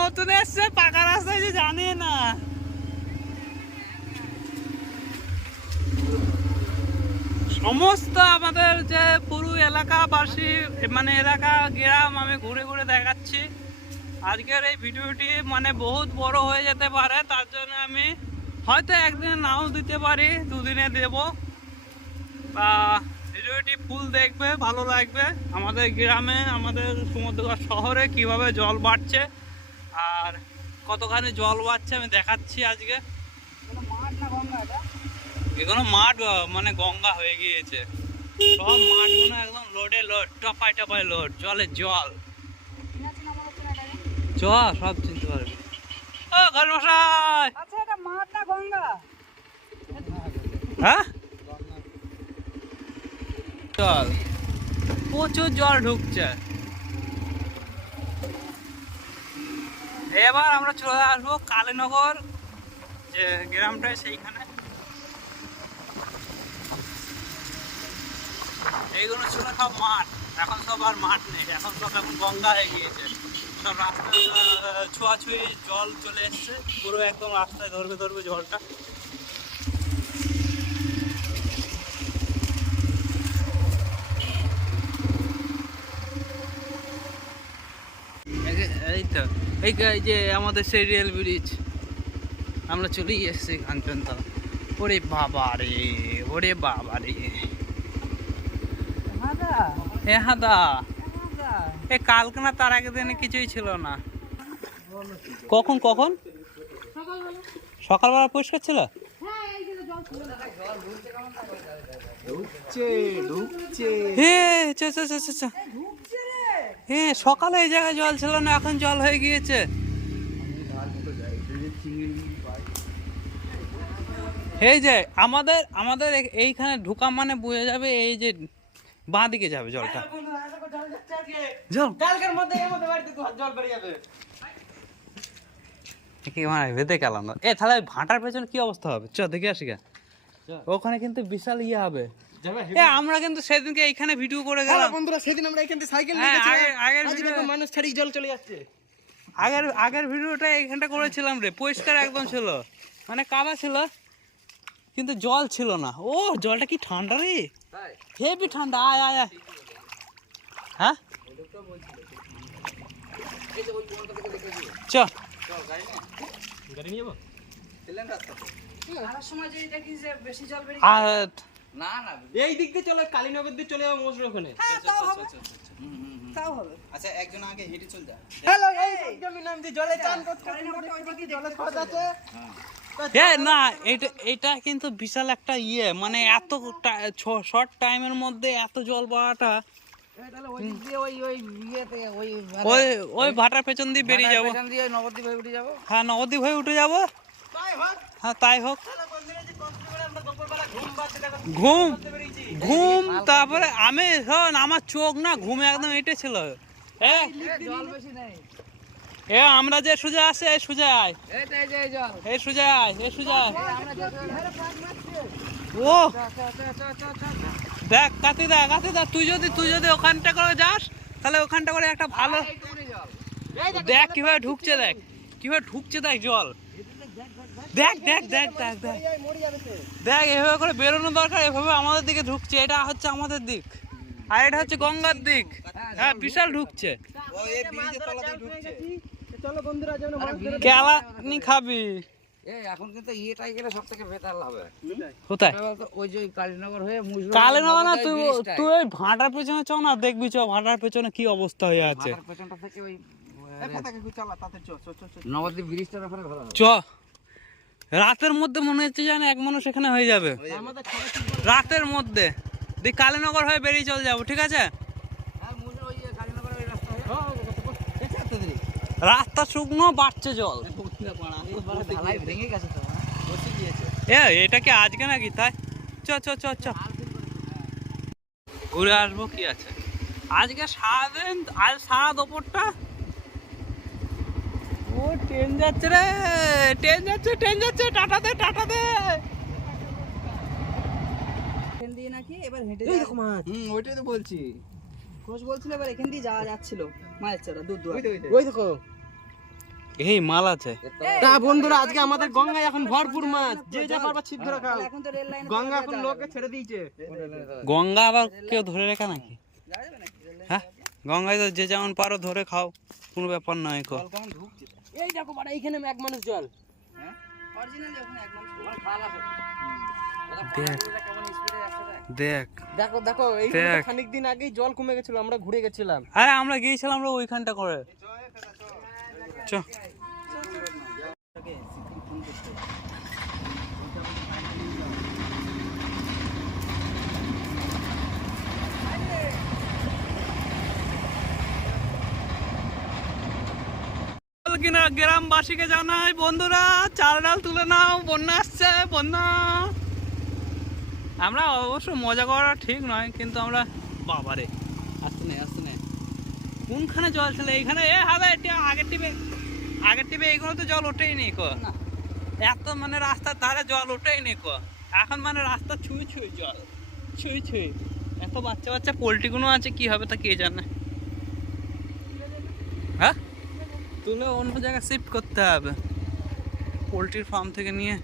নতুন এসছে, পাকা রাস্তায় যে জানি না। সমস্ত আমাদের যে পুরো এলাকাবাসী মানে এলাকা, গ্রাম, আমি ঘুরে ঘুরে দেখাচ্ছি। আজকের এই ভিডিওটি মানে বহুত বড় হয়ে যেতে পারে, তার জন্য আমি হয়তো একদিনে নাও দিতে পারি, দুদিনে দেব। বা ভিডিওটি ফুল দেখবে, ভালো লাগবে। আমাদের গ্রামে, আমাদের সমুদ্রগড় শহরে কীভাবে জল বাড়ছে আর কতখানি জল বাড়ছে আমি দেখাচ্ছি আজকে। এগুলো মাঠ মানে গঙ্গা হয়ে গিয়েছে। সব মাঠগুলো একদম লোডে লোড টপায় টপায় লোড জলে জল। চ সব চিনতে পারবি। ও ঘর মশাই! আচ্ছা এটা মাঠ না গঙ্গা? হ্যাঁ? জল প্রচুর জল ঢুকছে। এবার আমরা চলে আসব কালীনগর, যে গ্রামটা সেইখানে। এইগুলো ছিল সব মাঠ, এখন সব আর মাঠ নেই, এখন সব এখন গঙ্গা হয়ে গিয়েছে। সব রাস্তা ছোঁয়াছুঁয়ি জল চলে এসছে, পুরো একদম রাস্তায় ধরবে ধরবে জলটা এই- এই তো এই যে- এই যে আমাদের সেই রেল ব্রিজ। আমরা চলেই এসেছি কাঞ্চনতলা। ওরে বাবা রে ওরে বাবা রে। এ হাদা এ কালকে না তার আগের দিনে কিছুই ছিল না। কখন কখন? সকালবেলা। পরিষ্কার ছিল? হ্যাঁ ছিল ঢুকছে ঢুকছে। হে চা চা চা চা চা ঢুকছে রে হে সকালে এই জায়গায় জল ছিল না এখন জল হয়ে গিয়েছে। এই যে আমাদের আমাদের এইখানে ঢুকা মানে বুঝে যাবে এই যে বাঁ দিকে যাবে জলটা। জল কালকের মধ্যে এর মধ্যে বাড়িতে জল বেড়ে যাবে। কি মানে গেলাম না। এ তাহলে ভাঁটার পেছনে কি অবস্থা হবে? চ দেখে আসি গা। ওখানে কিন্তু বিশাল ইয়ে হবে। আমরা কিন্তু সেদিনকে এইখানে ভিডিও করে গেলাম। বন্ধুরা সেদিন আমরা এখান থেকে সাইকেল হ্যাঁ, নিয়ে আগের- আগের ভিডিও- মানুষ ছাড়ি জল চলে যাচ্ছে। আগের আগের ভিডিওটা এইখানটা করেছিলাম রে পরিষ্কার একদম ছিল। মানে কাদা ছিল কিন্তু জল ছিল না। ও জলটা কি ঠান্ডা রে? হেভি ঠান্ডা আয় আয় আয়। হ্যাঁ? চ গাড়ি নিয়ে যাব আসার সময় যে এটা কি যে বেশি জল বেরিয়ে আর না না এই দিক দিয়ে চলে কালীনগর দিয়ে চলে যাব মোজর ওখানে। হ্যাঁ তাও হবে। তাও হবে। আচ্ছা একজন আগে হেঁটে চল যা। হ্যালো এই জমি নাম দিয়ে জলে চান করতে কালীনগরটা ওইদিকে জলে খরচ আছে। না এটা এটা কিন্তু বিশাল একটা ইয়ে মানে এত শর্ট টাইমের মধ্যে এত জল তাহলে ওই ওই ওই ইয়েতে ওই ওই ওই ভাটার পেছন দিয়ে বেরিয়ে যাব। পেছন দিয়ে ওই নবদ্বীপ হয়ে উঠে যাব। হ্যাঁ নদী হয়ে উঠে যাব। তাই হোক। হ্যাঁ তাই হোক। ঘুম ঘুম, তারপরে আমি শোন আমার চোখ না ঘুমে একদম এঁটে ছিল। এ, আমরা যে সুজা আছে, এই সুজা আয়। এই সুজা আয়, এই সুজা আয়। ও, দেখ, কাতি দা কাতি দা, তুই যদি তুই যদি ওখানটা করে যাস, তাহলে ওখানটা করে একটা ভালো দেখ, কীভাবে ঢুকছে দেখ, কীভাবে ঢুকছে দেখ জল। দেখ দেখ দেখ দেখ দেখ। মরে যাবে তো দেখ এভাবে করে বেরোনো দরকার এভাবে আমাদের দিকে ঢুকছে। এটা হচ্ছে আমাদের দিক। আর এটা হচ্ছে গঙ্গার দিক। হ্যাঁ বিশাল ঢুকছে। কেলানি খাবি? এখন কিন্তু ইয়েটাই গেলে সব থেকে হবে কোথায় ওই যে ওই কালীনগর হয়ে মুসলিম কালে না তুই তুই ওই ভাটার পেছনে চ না দেখবি চ ভাটার পেছনে কি অবস্থা হয়ে আছে। পেছনটা থেকে ওই নবদ্বীপ ব্রিজটার ওখানে ভালো চ। রাতের মধ্যে মনে হচ্ছে যেন এক মানুষ এখানে হয়ে যাবে। রাতের মধ্যে। দেখ কালীনগর হয়ে বেরিয়ে চলে যাব ঠিক আছে? হ্যাঁ রাস্তা শুকনো বাড়ছে জল। ঢালাই ভেঙে গেছে। তো হ্যাঁ? এ এটা কি আজকে নাকি? তাই? চ চ চ চ। ঘুরে আসব কি আছে? আজকে সারাদিন আজ সারা দুপুরটা ট্রেন যাচ্ছে রে ট্রেন যাচ্ছে ট্রেন যাচ্ছে টাটা দে টাটা দে। এখান দিয়ে নাকি এবার হেঁটে এই যাওয়া- মাছ। হুম ওইটাই তো বলছি। ঘোষ বলছিল এবার এখান দিয়ে যাওয়া যাচ্ছিল। মায়ের চারা দূর দূর। ওই দেখো। এই মাল আছে। তা বন্ধুরা আজকে আমাদের গঙ্গায় এখন ভরপুর মাছ। যে যা পারবা ছিপ ধরে খাও। এখন তো রেল লাইন গঙ্গা এখন লোকে ছেড়ে দিয়েছে। গঙ্গা আবার কেউ ধরে রেখা নাকি? হ্যাঁ? গঙ্গায় তো যে যেমন পারো ধরে খাও কোনো ব্যাপার নয় কো এই দেখো বাড়া এইখানে এক মানুষ জল অরিজিনালি এখন এক মানুষ দেখ দেখ দেখো দেখো এই দেখ। খানিক দিন আগেই জল কমে গেছিল আমরা ঘুরে গেছিলাম আরে আমরা গিয়েছিলাম আমরা ওইখানটা করে চ কিনা গ্রামবাসীকে জানাই বন্ধুরা চাল ডাল তুলে নাও বন্যা আসছে বন্যা। আমরা অবশ্য মজা করা ঠিক নয় কিন্তু আমরা বাবারে আসতে নেই আসতে নেই কোনখানে জল ছিল? এইখানে? এ হাদা এটি আগের টিপে আগের টিপে এইগুলো তো জল ওঠেই নেই কো। এত মানে রাস্তার ধারে জল ওঠেই নেই কো। এখন মানে রাস্তা ছুঁই ছুঁই জল ছুঁই ছুঁই। এত বাচ্চা বাচ্চা পোলট্রিগুলো আছে কি হবে তা কে জানে হ্যাঁ তুলে অন্য জায়গায় শিফট করতে হবে। পোলট্রির ফার্ম থেকে নিয়ে।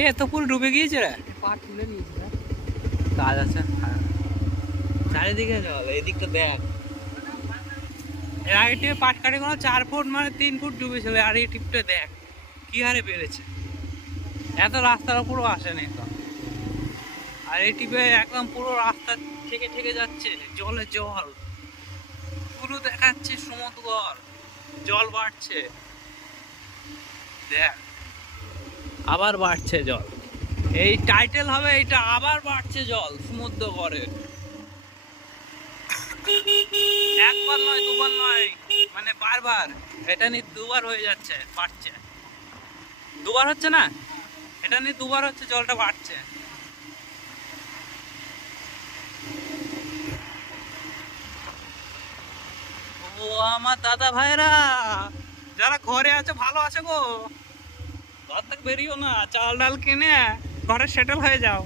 এ তো পুরো ডুবে গিয়েছে রে। পা তুলে নিয়েছি কাজ আছে। চারিদিকে জল এদিকটা দেখ। এর আগে টিপে পাট কাটে কোনো চার ফুট মানে তিন ফুট ডুবেছিল আর এই টিপটা দেখ কি হারে বেড়েছে। এত রাস্তার উপরও আসেনি তো। আর এই টিপে একদম পুরো রাস্তা থেকে থেকে যাচ্ছে, জলে জল। পুরো দেখাচ্ছে সমুদ্র জল বাড়ছে। দেখ, আবার বাড়ছে জল। এই টাইটেল হবে এটা আবার বাড়ছে জল সমুদ্র করে একবার নয়, দুবার নয় মানে বারবার। এটা নিয়ে দুবার হয়ে যাচ্ছে, বাড়ছে। দুবার হচ্ছে না? এটা নিয়ে দুবার হচ্ছে, জলটা বাড়ছে। ও আমার দাদা ভাইরা, যারা ঘরে আছে, ভালো আছে গো। ঘর থেকে বেরিও না, চাল ডাল কিনে ঘরে সেটেল হয়ে যাও।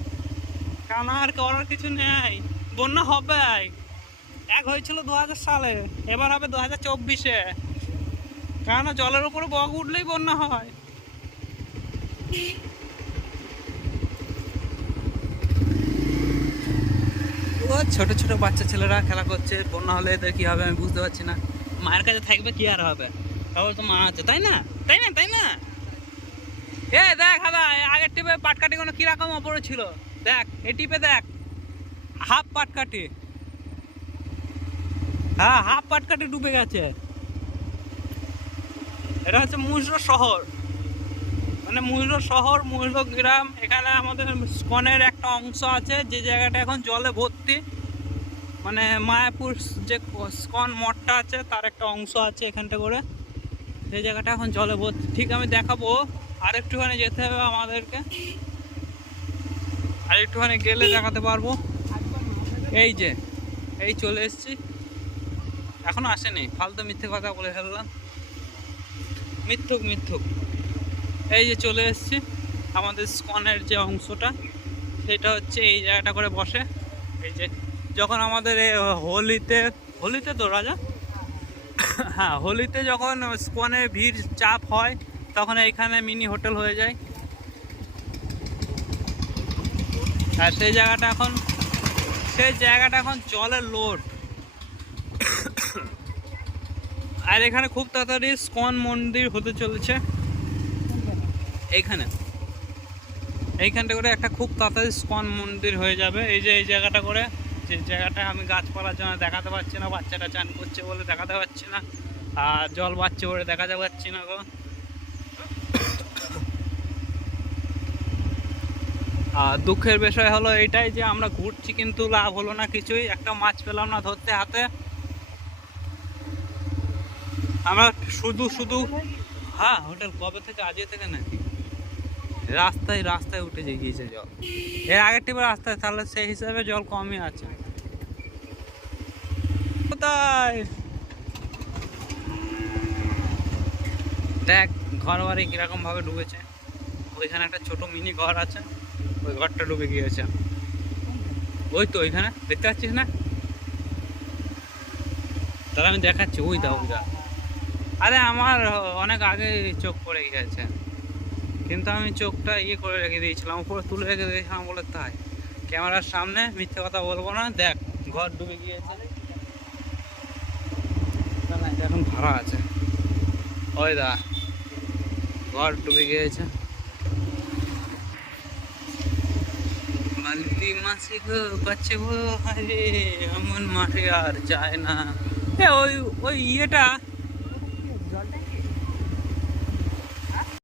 কারণ আর করার কিছু নেই, বন্যা হবে এক হয়েছিল দু হাজার সালে, এবার হবে দু হাজার চব্বিশে। কেন জলের উপরে বগ উঠলেই বন্যা হয় ও ছোট ছোট বাচ্চা ছেলেরা খেলা করছে, বন্যা হলে এদের কি হবে আমি বুঝতে পারছি না। মায়ের কাছে থাকবে কি আর হবে? তারপর তো মা আছে, তাই না? তাই না তাই না? এ দেখ দাদা আগের টিপে পাটকাটি কোনো কীরকম ওপরে ছিল? দেখ এই টিপে দেখ, হাফ পাটকাটি হ্যাঁ হাফ পাটকাটি ডুবে গেছে। এটা হচ্ছে মুজরো শহর। মানে মুজরো শহর, মুজরো গ্রাম, এখানে আমাদের স্কনের একটা অংশ আছে, যে জায়গাটা এখন জলে ভর্তি। মানে মায়াপুর যে স্কন মঠটা আছে, তার একটা অংশ আছে এখানটা করে। সেই জায়গাটা এখন জলে ভর্তি ঠিক আমি দেখাবো। আর একটুখানি যেতে হবে আমাদেরকে। আর একটুখানি গেলে দেখাতে পারব। এই যে, এই চলে এসেছি। এখনও আসেনি। ফালতু মিথ্যে কথা বলে ফেললাম। মিথ্যুক মিথ্যুক। এই যে চলে এসেছি। আমাদের স্কনের যে অংশটা, সেটা হচ্ছে এই জায়গাটা করে বসে। এই যে যখন আমাদের হোলিতে হোলিতে তো রাজা? হ্যাঁ হোলিতে যখন স্কনে ভিড়, চাপ হয়, তখন এইখানে মিনি হোটেল হয়ে যায়। আর সেই জায়গাটা এখন, সেই জায়গাটা এখন জলের লোড। আর এখানে খুব তাড়াতাড়ি স্কন মন্দির হতে চলেছে। এইখানে। এইখানটা করে একটা খুব তাড়াতাড়ি স্কন মন্দির হয়ে যাবে। এই যে, এই জায়গাটা করে যে জায়গাটা আমি গাছপালার জন্য দেখাতে পারছি না, বাচ্চাটা চান করছে বলে দেখাতে পারছি না। আর জল বাড়ছে বলে দেখাতে পারছি না গো। আর দুঃখের বিষয় হলো এটাই যে আমরা ঘুরছি কিন্তু লাভ হলো না কিছুই, একটা মাছ পেলাম না ধরতে হাতে। আমরা শুধু শুধু হ্যাঁ হোটেল কবে থেকে? আজকে থেকে নাকি? রাস্তায় রাস্তায় উঠে গিয়েছে জল। এর আগের টিপে রাস্তায়, তাহলে সেই হিসাবে জল কমই আছে। কোথায়? দেখ ঘর বাড়ি কীরকম ভাবে ডুবেছে ওইখানে একটা ছোট মিনি ঘর আছে, ওই ঘরটা ডুবে গিয়েছে। ওই তো ওইখানে, দেখতে পাচ্ছিস না? তাহলে আমি দেখাচ্ছি। ওই দা ওই দা আরে আমার অনেক আগে চোখ পড়ে গেছে কিন্তু আমি চোখটা ইয়ে করে রেখে দিয়েছিলাম উপরে তুলে রেখে দিয়েছিলাম বলে তাই। ক্যামেরার সামনে মিথ্যে কথা বলব না দেখ ঘর ডুবে গিয়েছে। না, এখন ভাড়া আছে। ওই দা ঘর ডুবে গিয়েছে। মাসি গো এমন মাঠে আর যায় না। ওই ওই ইয়েটা